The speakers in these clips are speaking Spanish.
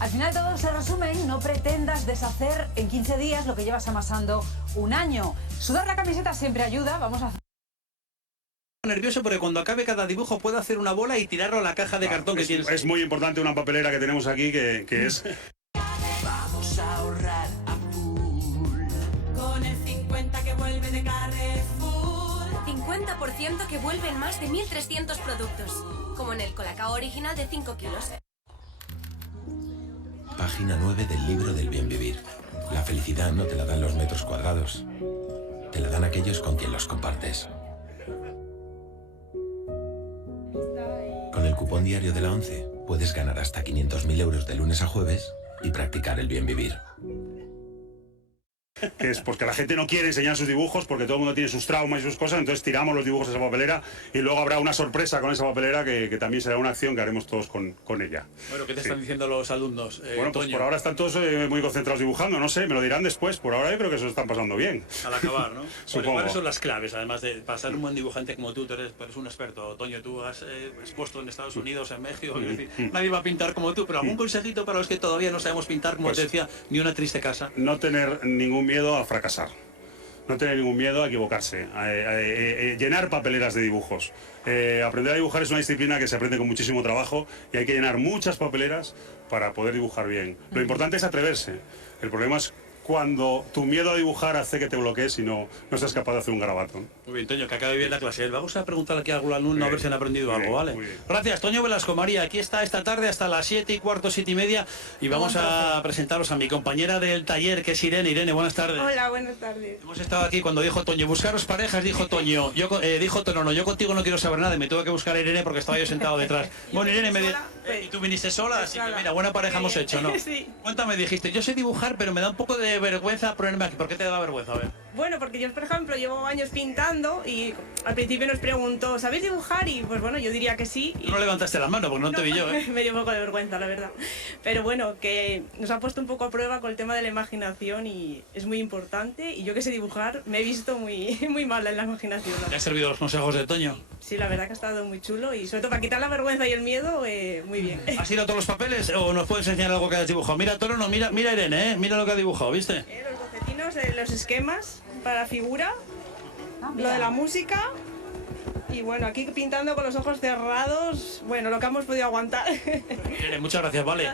Al final todo se resume en no pretendas deshacer en 15 días lo que llevas amasando un año. Sudar la camiseta siempre ayuda, vamos a hacer... Nervioso porque cuando acabe cada dibujo puedo hacer una bola y tirarlo a la caja de cartón que tienes. Es muy importante una papelera que tenemos aquí que es... Vamos a ahorrar a full con el 50 que vuelve de Carrefour. 50% que vuelve en más de 1.300 productos, como en el Colacao original de 5 kilos. Página 9 del libro del bien vivir. La felicidad no te la dan los metros cuadrados, te la dan aquellos con quien los compartes. Con el cupón diario de la ONCE puedes ganar hasta 500.000 euros de lunes a jueves y practicar el bien vivir. Que es porque la gente no quiere enseñar sus dibujos porque todo el mundo tiene sus traumas y sus cosas, entonces tiramos los dibujos a esa papelera y luego habrá una sorpresa con esa papelera que también será una acción que haremos todos con ella. Bueno, ¿qué te están diciendo los alumnos? Bueno, pues Toño? por ahora están todos muy concentrados dibujando, no sé, me lo dirán después. Por ahora yo creo que se lo están pasando bien. Al acabar, ¿no? Supongo. Bueno, ¿cuáles son las claves, además de pasar un buen dibujante como tú eres un experto? Toño, tú has expuesto en Estados Unidos, en México, es decir, nadie va a pintar como tú, pero algún consejito para los que todavía no sabemos pintar, como te decía, ni una triste casa. No tener ningún miedo a fracasar. No tener ningún miedo a equivocarse, llenar papeleras de dibujos. Aprender a dibujar es una disciplina que se aprende con muchísimo trabajo y hay que llenar muchas papeleras para poder dibujar bien. Lo importante es atreverse. El problema es cuando tu miedo a dibujar hace que te bloquees y no seas capaz de hacer un garabato. Muy bien, Toño, que acabe bien la clase. Vamos a preguntar aquí a algún alumno a ver si han aprendido algo, ¿vale? Gracias, Toño Velasco. María, aquí está esta tarde hasta las 7:15, 7:30 y vamos a presentaros a mi compañera del taller, que es Irene. Irene, buenas tardes. Hola, buenas tardes. Hemos estado aquí cuando dijo Toño, buscaros parejas, dijo Toño. Dijo Toño, no, yo contigo no quiero saber nada y me tuve que buscar a Irene porque estaba yo sentado detrás. Bueno, Irene, ¿y tú viniste sola? Así que mira, buena pareja hemos hecho, ¿no? Sí. Cuéntame, dijiste, yo sé dibujar, pero me da un poco de vergüenza ponerme aquí. ¿Por qué te da vergüenza? A ver. Bueno, porque yo, por ejemplo, llevo años pintando y al principio nos preguntó, ¿sabéis dibujar? Y pues bueno, yo diría que sí. Tú no levantaste las manos porque no te vi yo, ¿eh? Me dio un poco de vergüenza, la verdad. Pero bueno, que nos ha puesto un poco a prueba con el tema de la imaginación y es muy importante. Y yo que sé dibujar, me he visto muy, muy mal en la imaginación. ¿Te han servido los consejos de Toño? Sí, la verdad que ha estado muy chulo y sobre todo para quitar la vergüenza y el miedo, muy bien. ¿Has ido a todos los papeles o nos puedes enseñar algo que has dibujado? Mira, Toro, no, mira Irene, ¿eh? Mira lo que ha dibujado, ¿viste? Los bocetinos, los esquemas para figura, lo de la música y bueno, aquí pintando con los ojos cerrados, bueno, lo que hemos podido aguantar. Irene, muchas gracias, vale.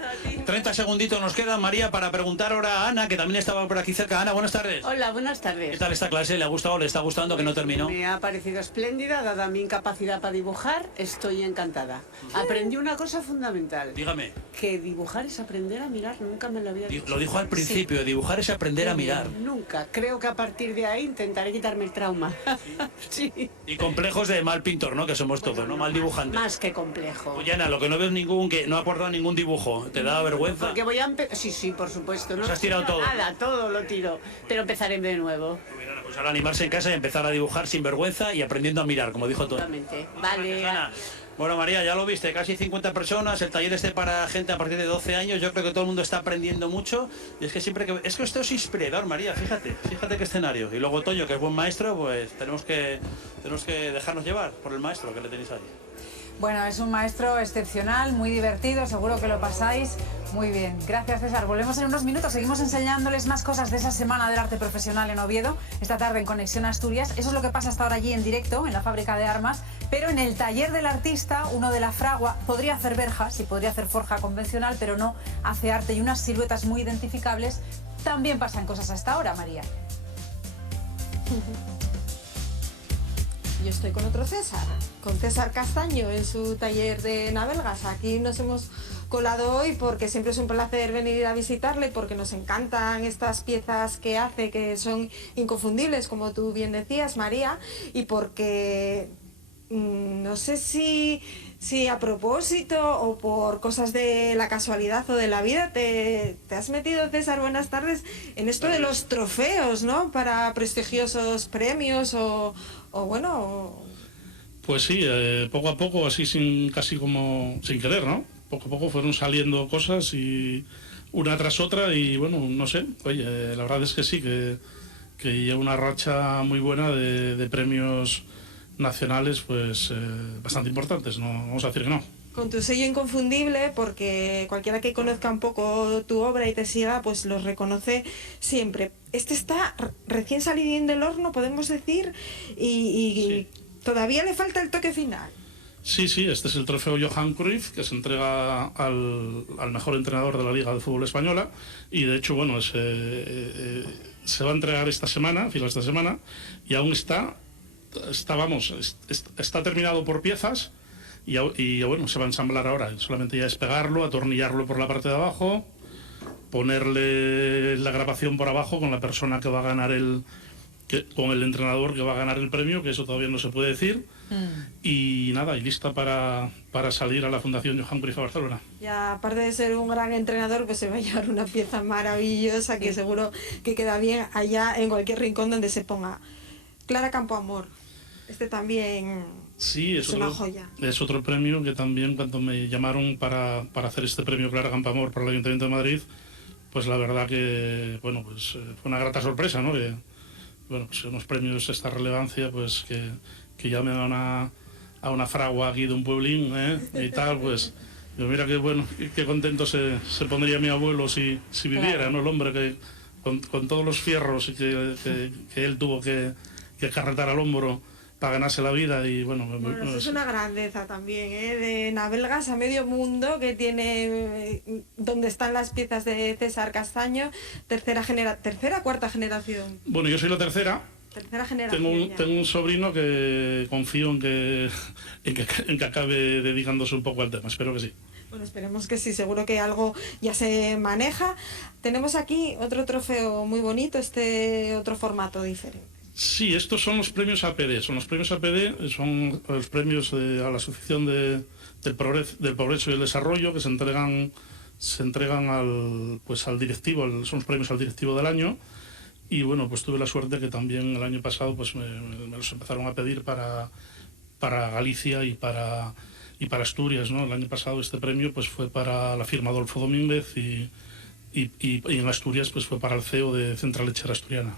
30 segunditos nos quedan, María, para preguntar ahora a Ana, que también estaba por aquí cerca. Ana, buenas tardes. Hola, buenas tardes. ¿Qué tal esta clase? ¿Le ha gustado o le está gustando que no terminó? Me ha parecido espléndida, dada mi incapacidad para dibujar, estoy encantada. Aprendí una cosa fundamental. Dígame. Que dibujar es aprender a mirar, nunca me lo había dicho. Lo dijo al principio, dibujar es aprender a mirar. Nunca, creo que a partir de ahí intentaré quitarme el trauma. Sí. Y complejos de mal pintor, ¿no? Que somos todos, ¿no? Mal dibujante. Más que complejo. Oye, Ana, lo que no ves que no ha acordado ningún dibujo, ¿te da vergüenza? Porque voy a sí, por supuesto. Pues has tirado todo. Nada, todo lo tiro. Pero empezaré de nuevo. Pues ahora animarse en casa y empezar a dibujar sin vergüenza y aprendiendo a mirar, como dijo todo. Exactamente. Vale. Ana. Bueno, María, ya lo viste, casi 50 personas, el taller para gente a partir de 12 años, yo creo que todo el mundo está aprendiendo mucho, y es que es que esto es inspirador, María, fíjate qué escenario. Y luego Toño, que es buen maestro, pues tenemos que dejarnos llevar por el maestro que le tenéis ahí. Bueno, es un maestro excepcional, muy divertido, seguro que lo pasáis muy bien. Gracias, César. Volvemos en unos minutos, seguimos enseñándoles más cosas de esa Semana del Arte Profesional en Oviedo, esta tarde en Conexión Asturias. Eso es lo que pasa hasta ahora allí en directo, en la fábrica de armas, pero en el taller del artista, uno de la fragua, podría hacer verjas y podría hacer forja convencional, pero no hace arte y unas siluetas muy identificables. También pasan cosas hasta ahora, María. Yo estoy con otro César, con César Castaño en su taller de Navelgas. Aquí nos hemos colado hoy porque siempre es un placer venir a visitarle, porque nos encantan estas piezas que hace, que son inconfundibles, como tú bien decías, María, y porque no sé si a propósito o por cosas de la casualidad o de la vida te has metido, César, buenas tardes, en esto de los trofeos, ¿no? Para prestigiosos premios o bueno... Pues sí, poco a poco, así casi como sin querer, ¿no? Poco a poco fueron saliendo cosas y una tras otra y bueno, no sé, oye, la verdad es que sí, que lleva una racha muy buena de premios nacionales, pues bastante importantes, no vamos a decir que no. Con tu sello inconfundible, porque cualquiera que conozca un poco tu obra y te siga, pues los reconoce siempre. Este está recién salido del horno, podemos decir, y todavía le falta el toque final. Sí, este es el trofeo Johan Cruyff, que se entrega al mejor entrenador de la Liga de Fútbol Española, y de hecho, bueno, se va a entregar esta semana, a finales de esta semana, y aún está terminado por piezas, y bueno, se va a ensamblar ahora. Solamente ya es pegarlo, atornillarlo por la parte de abajo, ponerle la grabación por abajo con la persona que va a ganar con el entrenador que va a ganar el premio, que eso todavía no se puede decir. Y nada, y lista para salir a la Fundación Johan Cruyff a Barcelona. Y aparte de ser un gran entrenador, pues se va a llevar una pieza maravillosa que seguro que queda bien allá en cualquier rincón donde se ponga. Clara Campoamor, este también es una joya. Es otro premio que también, cuando me llamaron para hacer este premio Clara Campoamor para el Ayuntamiento de Madrid, pues la verdad que, bueno, pues fue una grata sorpresa, ¿no? Que, bueno, pues unos premios de esta relevancia, pues que llamen a una fragua aquí de un pueblín, y tal, pues yo mira qué bueno, qué contento se pondría mi abuelo si viviera, claro, ¿no? El hombre que con todos los fierros que él tuvo que carretar al hombro para ganarse la vida. Y bueno, eso es una grandeza también, de Navelgas a medio mundo, que tiene donde están las piezas de César Castaño, tercera, cuarta generación. Bueno, yo soy la tercera generación. Tengo un sobrino que confío en que acabe dedicándose un poco al tema, espero que sí. Bueno, esperemos que sí, seguro que algo ya se maneja. Tenemos aquí otro trofeo muy bonito, otro formato diferente. Sí, estos son los premios APD. Son los premios premios a la Asociación del Progreso y el Desarrollo, que se entregan al directivo, son los premios al directivo del año. Y bueno, pues tuve la suerte que también el año pasado pues me los empezaron a pedir para Galicia y para Asturias, ¿no? El año pasado este premio pues fue para la firma Adolfo Domínguez y en Asturias pues fue para el CEO de Central Lechera Asturiana.